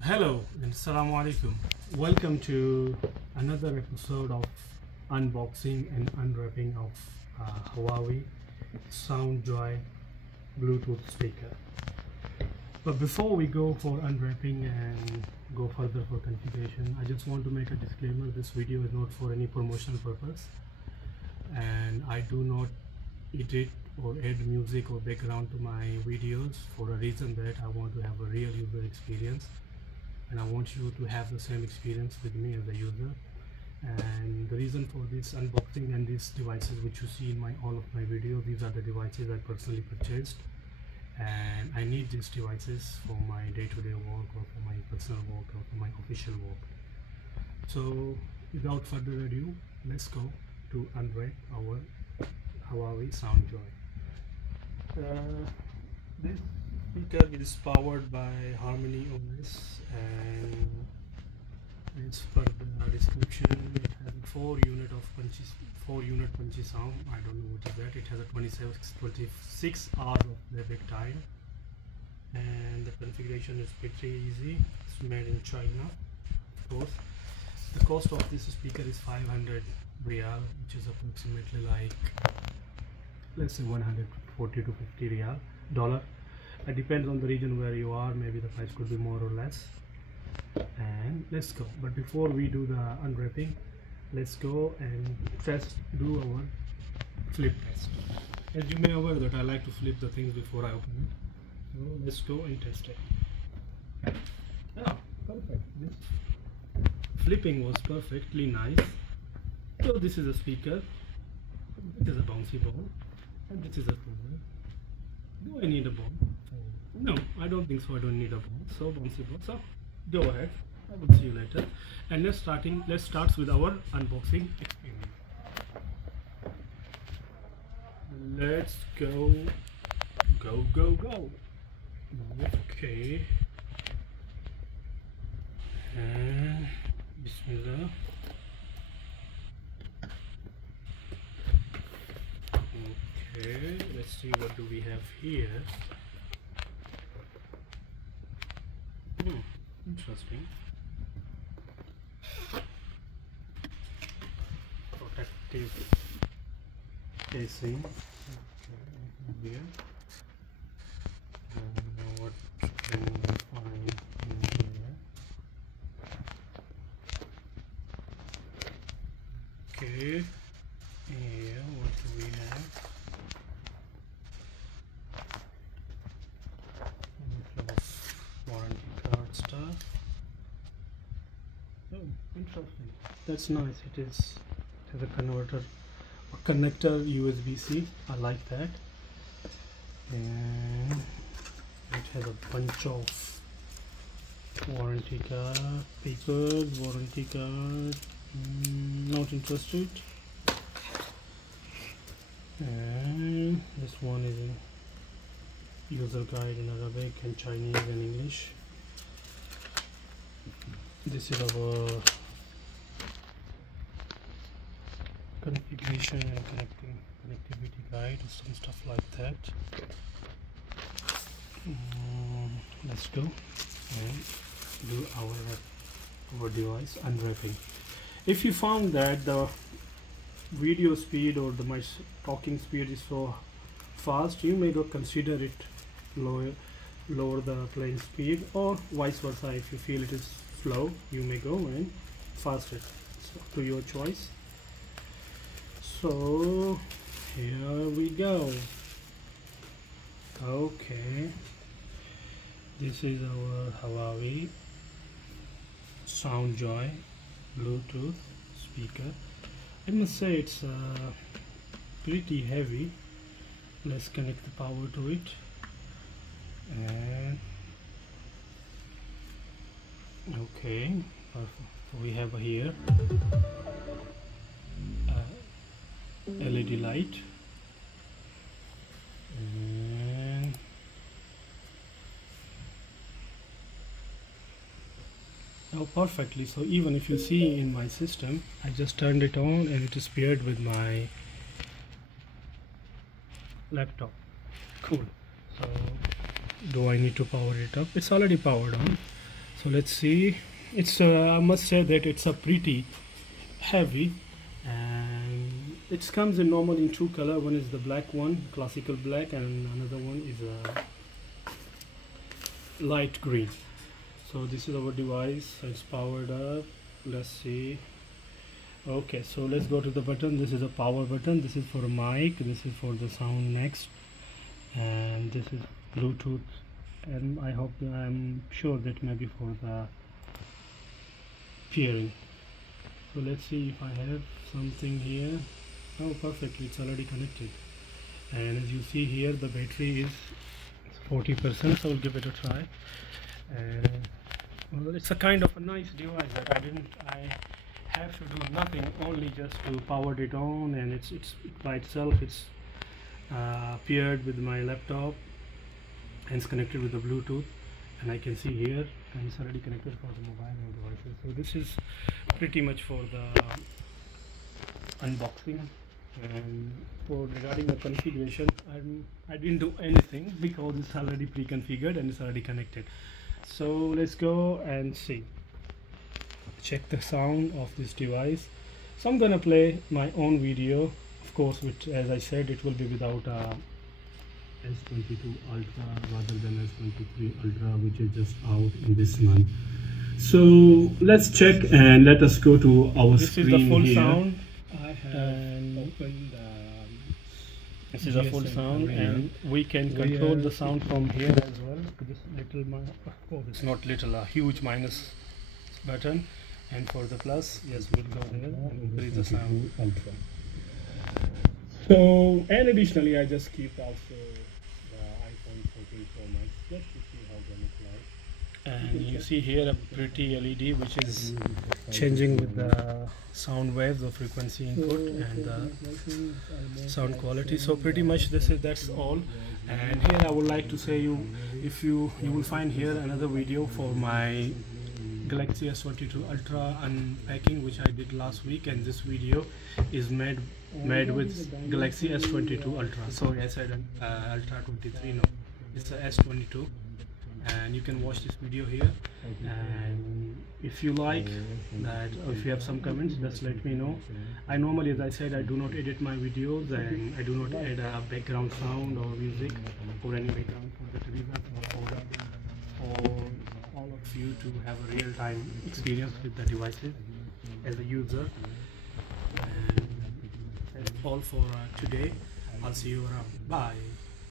Hello and Assalamu alaikum. Welcome to another episode of unboxing and unwrapping of Huawei Sound Joy Bluetooth speaker. But before we go for unwrapping and go further for configuration, I just want to make a disclaimer. This video is not for any promotional purpose, and I do not edit or add music or background to my videos for a reason that I want to have a real user experience, and I want you to have the same experience with me as a user. And the reason for this unboxing and these devices which you see in all of my videos, these are the devices I personally purchased, and I need these devices for my day-to-day work or for my personal work or for my official work. So without further ado, let's go to unwrap our Huawei Sound Joy. This speaker is powered by Harmony OS, and as per the description, it has a 4 unit punchy sound. I don't know what is that. It has a 26 hours of playback time, and the configuration is pretty easy. It's made in China, of course. The cost of this speaker is 500 real, which is approximately like, let's say, 140 to 50 real dollar. It depends on the region where you are. Maybe the price could be more or less. And let's go. But before we do the unwrapping, let's go and first do our flip test. As you may aware that I like to flip the things before I open it, so let's go and test it. Oh, perfect. This flipping was perfectly nice. So this is a speaker, this is a bouncy ball, and this is a phone. Do I need a ball? No, I don't think so. I don't need a ball. So bouncy ball. So go ahead. I will see you later. And let's start with our unboxing experience. Let's go. Okay. And Bismillah. Okay, let's see what do we have here. Interesting. Protective casing. Okay, here. What can we find in here? Okay. Here, what do we have? Warranty card stuff. Oh, interesting. That's nice. It has a converter, a connector, USB-C. I like that. And it has a bunch of warranty card, papers, warranty card. Not interested. And this one is in user guide in Arabic and Chinese and English. This is our configuration and connectivity guide, some stuff like that. Let's go and do our device unwrapping. If you found that the video speed or my talking speed is so fast, you may go consider it lower the playing speed, or vice versa. If you feel it is slow, you may go and fast it. So to your choice. So here we go. Okay, this is our Huawei Sound Joy Bluetooth speaker. I must say it's pretty heavy. Let's connect the power to it, and okay, we have here LED light, and now perfectly. So even if you see in my system, I just turned it on and it is paired with my laptop. Cool. So do I need to power it up? It's already powered on. So let's see. It's I must say that it's a pretty heavy, and it comes in normally in two color. One is the black one, classical black, and another one is a light green. So this is our device. It's powered up. Let's see. Okay, so let's go to the button. This is a power button. This is for a mic. This is for the sound next, and this is Bluetooth. And I'm sure that maybe for the peering. So let's see if I have something here. Oh, perfectly, it's already connected. And as you see here, the battery is 40%, so I'll give it a try. And well, it's a kind of a nice device that I have to do nothing, only just to power it on, and it's by itself. It's paired with my laptop and it's connected with the Bluetooth, and I can see here, and it's already connected for the mobile devices. So this is pretty much for the unboxing. And for regarding the configuration, I didn't do anything because it's already pre-configured and it's already connected. So let's go and see, check the sound of this device. So I'm gonna play my own video, of course, which, as I said, it will be without S22 Ultra rather than S23 Ultra, which is just out in this month. So let's check and let us go to our this screen. This is the full here. Sound. I have opened this is a full sound, and we can control the sound from here as well. This little, oh, it's not little, a huge minus button, and for the plus, yes, we'll go there and increase the sound. Ultra. So, and additionally, I just keep also the iPhone 14 Pro Max just to see how they look like. And you see here a pretty LED which is changing with the sound waves, the frequency input, and the sound quality. So pretty much that's all. And here I would like to say you will find here another video for my Galaxy S22 Ultra unpacking, which I did last week, and this video is made with Galaxy S22 Ultra. Sorry, I said Ultra 23. No, it's a S22. And you can watch this video here, and if you like that, or if you have some comments, just let me know. I normally, as I said, I do not edit my videos, and I do not add a background sound or music or any background for the reason for all of you to have a real-time experience with the devices as a user. And that's all for today. I'll see you around. Bye.